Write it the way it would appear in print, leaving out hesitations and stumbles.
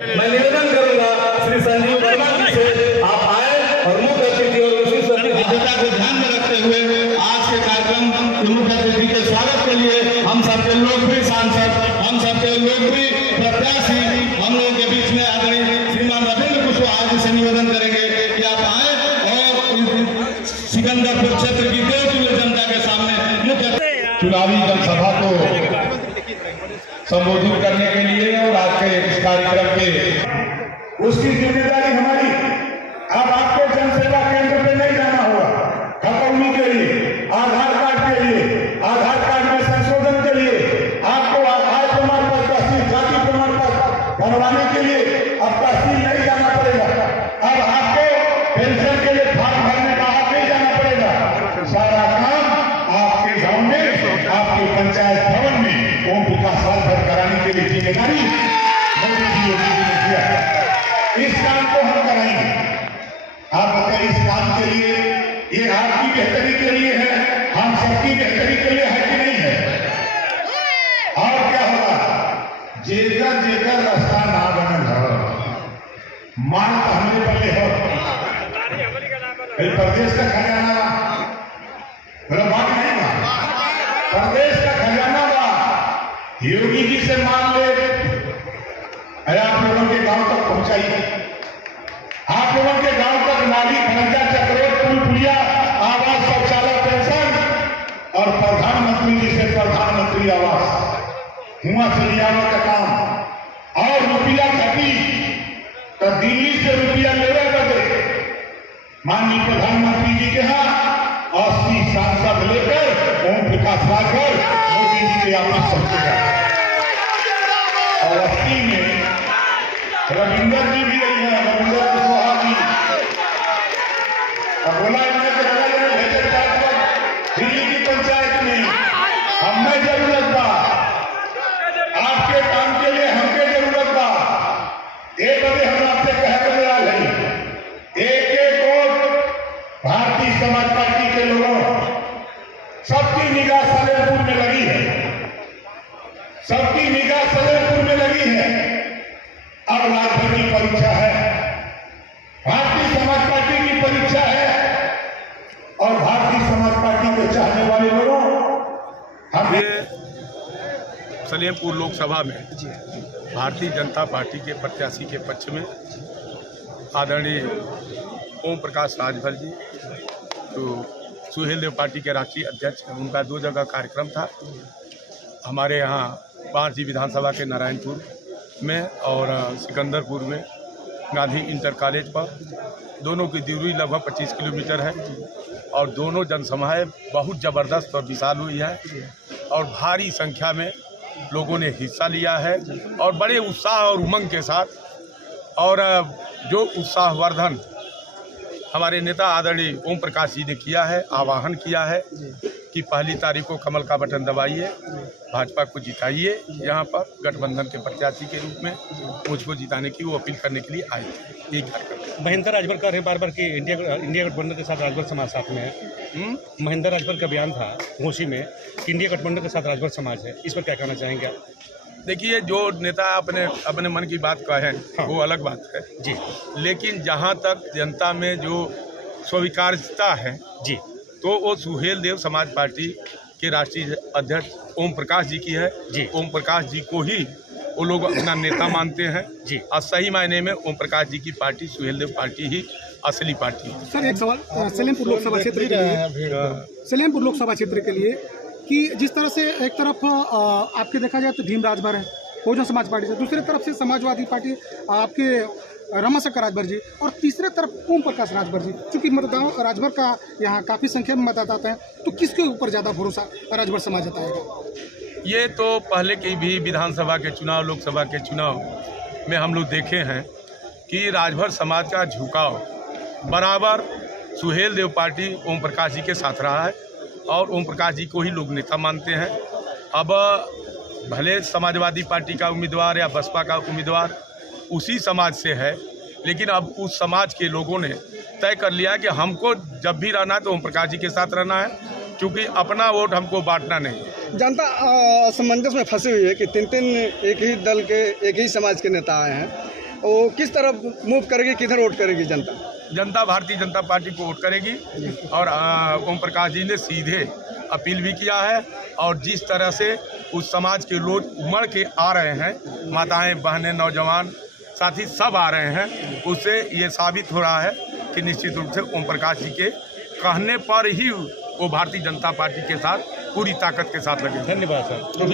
मैं निवेदन करूंगा श्री संजीव वर्मा जी से आप आए और मुख्य अतिथि और उसी सभ्यता को ध्यान में रखते हुए आज के कार्यक्रम के मुख्य अतिथि के स्वागत के लिए हम सबके लोकप्रिय सांसद, हम सबके लोकप्रिय प्रत्याशी, हम लोगों के बीच में आदरणीय श्रीमान रविंद्र कुशवाहा जी से निवेदन करेंगे कि आप आए और सिकंदरपुर क्षेत्र की देवतुल्य जनता के सामने मुख्य चुनावी जनसभा को संबोधित करने के लिए और आज के इस कार्यक्रम के उसकी जिम्मेदारी हमारी। अब आपको जनसेवा केंद्र पे नहीं जाना होगा खतौनी के लिए, आधार कार्ड के लिए, आधार कार्ड में संशोधन के लिए, आपको आय प्रमाण पत्र, तहसील जाति प्रमाण पत्र बनवाने के लिए अब तहसील नहीं जाना पड़ेगा। अब आपको पेंशन के लिए फॉर्म भरने बाहर नहीं जाना पड़ेगा। सारा काम आपके गाँव में, आपके पंचायत भवन में ओम विकास कराने के लिए जिम्मेदारी मोदी जी ने किया है। इस काम को हम कराएंगे। आप बताइए, इस काम के लिए ये आपकी बेहतरी के लिए है, हम सबकी बेहतरी के लिए है कि नहीं है? और क्या होगा, जेकर जेकर रास्ता ना बनल हो मान तो हमरे पल्ले हो, प्रदेश का खजाना बोला बात नहीं बा, प्रदेश का खजाना योगी जी से मान ले, आप लोगों के गांव तक पहुंचाइए। आप लोगों के गांव तक नाली, खनजा, चक्रोट, पुल पुलिया, आवास, शौचालय, पेंशन और प्रधानमंत्री जी से प्रधानमंत्री आवास हुआ से लिया का काम। और रुपया घटी तो दिल्ली से रुपया लेवे बदे माननीय प्रधानमंत्री जी के यहाँ 80 सांसद लेकर ओम प्रकाश राजभर मोदी जी के यहाँ पहुंचेगा। और 80 में रविंद्र जी भी रही है, रविंद्र कुशवाहा जी बोला दिल्ली की पंचायत में हमें जरूरत बा, आपके काम के लिए हमके जरूरत बा। एक बजे हम आपसे कह कर रहा है, एक एक वोट भारतीय समाज पार्टी के लोगों सबकी निगाह सलेमपुर में लगी है, सबकी निगाह सलेमपुर में लगी है। अब राजभर की परीक्षा है, भारतीय समाज पार्टी की परीक्षा है और भारतीय समाज पार्टी को चाहने वाले लोगों हम सलेमपुर लोकसभा में भारतीय जनता पार्टी के प्रत्याशी के पक्ष में आदरणीय ओम प्रकाश राजभर जी, तो सुहेल देव पार्टी के राष्ट्रीय अध्यक्ष, उनका 2 जगह कार्यक्रम था। हमारे यहाँ बांसी विधानसभा के नारायणपुर में और सिकंदरपुर में गांधी इंटर कॉलेज पर, दोनों की दूरी लगभग 25 किलोमीटर है और दोनों जनसभाएं बहुत ज़बरदस्त और विशाल हुई है और भारी संख्या में लोगों ने हिस्सा लिया है और बड़े उत्साह और उमंग के साथ। और जो उत्साहवर्धन हमारे नेता आदरणीय ओम प्रकाश जी ने किया है, आह्वान किया है कि 1 तारीख को कमल का बटन दबाइए, भाजपा को जिताइए। यहाँ पर गठबंधन के प्रत्याशी के रूप में मुझको जिताने की वो अपील करने के लिए आए थे। एक कार्यक्रम महेंद्र राजभर का बार कि इंडिया गठबंधन के साथ राजभर समाज साथ में है। महेंद्र राजभर का बयान था घोषी में कि इंडिया गठबंधन के साथ राजभर समाज है, इस पर क्या कहना चाहेंगे आप? देखिए, जो नेता अपने मन की बात कहें वो अलग बात है जी, लेकिन जहाँ तक जनता में जो स्वीकार्यता है जी, तो वो सुहेल देव समाज पार्टी के राष्ट्रीय अध्यक्ष ओम प्रकाश जी की है जी। ओम प्रकाश जी को ही वो लोग अपना नेता मानते हैं जी। और सही मायने में ओम प्रकाश जी की पार्टी सुहेल देव पार्टी ही असली पार्टी है। सर, एक सवाल सलेमपुर लोकसभा क्षेत्र के लिए, सलेमपुर लोकसभा क्षेत्र के लिए कि जिस तरह से एक तरफ आपके देखा जाए तो भीम राजभर है बहुजन समाज पार्टी से, दूसरी तरफ से समाजवादी पार्टी आपके रमाशंकर राजभर जी, और तीसरे तरफ ओम प्रकाश राजभर जी। चूंकि मतदाता राजभर का यहाँ काफ़ी संख्या में मतदाता हैं, तो किसके ऊपर ज़्यादा भरोसा राजभर समाज जताएगा? ये तो पहले के भी विधानसभा के चुनाव, लोकसभा के चुनाव में हम लोग देखे हैं कि राजभर समाज का झुकाव बराबर सुहेल देव पार्टी ओम प्रकाश जी के साथ रहा है और ओम प्रकाश जी को ही लोग नेता मानते हैं। अब भले समाजवादी पार्टी का उम्मीदवार या बसपा का उम्मीदवार उसी समाज से है, लेकिन अब उस समाज के लोगों ने तय कर लिया कि हमको जब भी रहना है तो ओम प्रकाश जी के साथ रहना है, क्योंकि अपना वोट हमको बांटना नहीं। जनता असमंजस में फंसी हुई है कि 3 एक ही दल के, एक ही समाज के नेता आए हैं। वो किस तरफ मूव करेगी, किधर वोट करेगी जनता? जनता भारतीय जनता पार्टी को वोट करेगी और ओम प्रकाश जी ने सीधे अपील भी किया है और जिस तरह से उस समाज के लोग उमड़ के आ रहे हैं, माताएं, बहनें, नौजवान साथी सब आ रहे हैं, उससे ये साबित हो रहा है कि निश्चित रूप से ओम प्रकाश जी के कहने पर ही वो भारतीय जनता पार्टी के साथ पूरी ताकत के साथ लगे। धन्यवाद सर।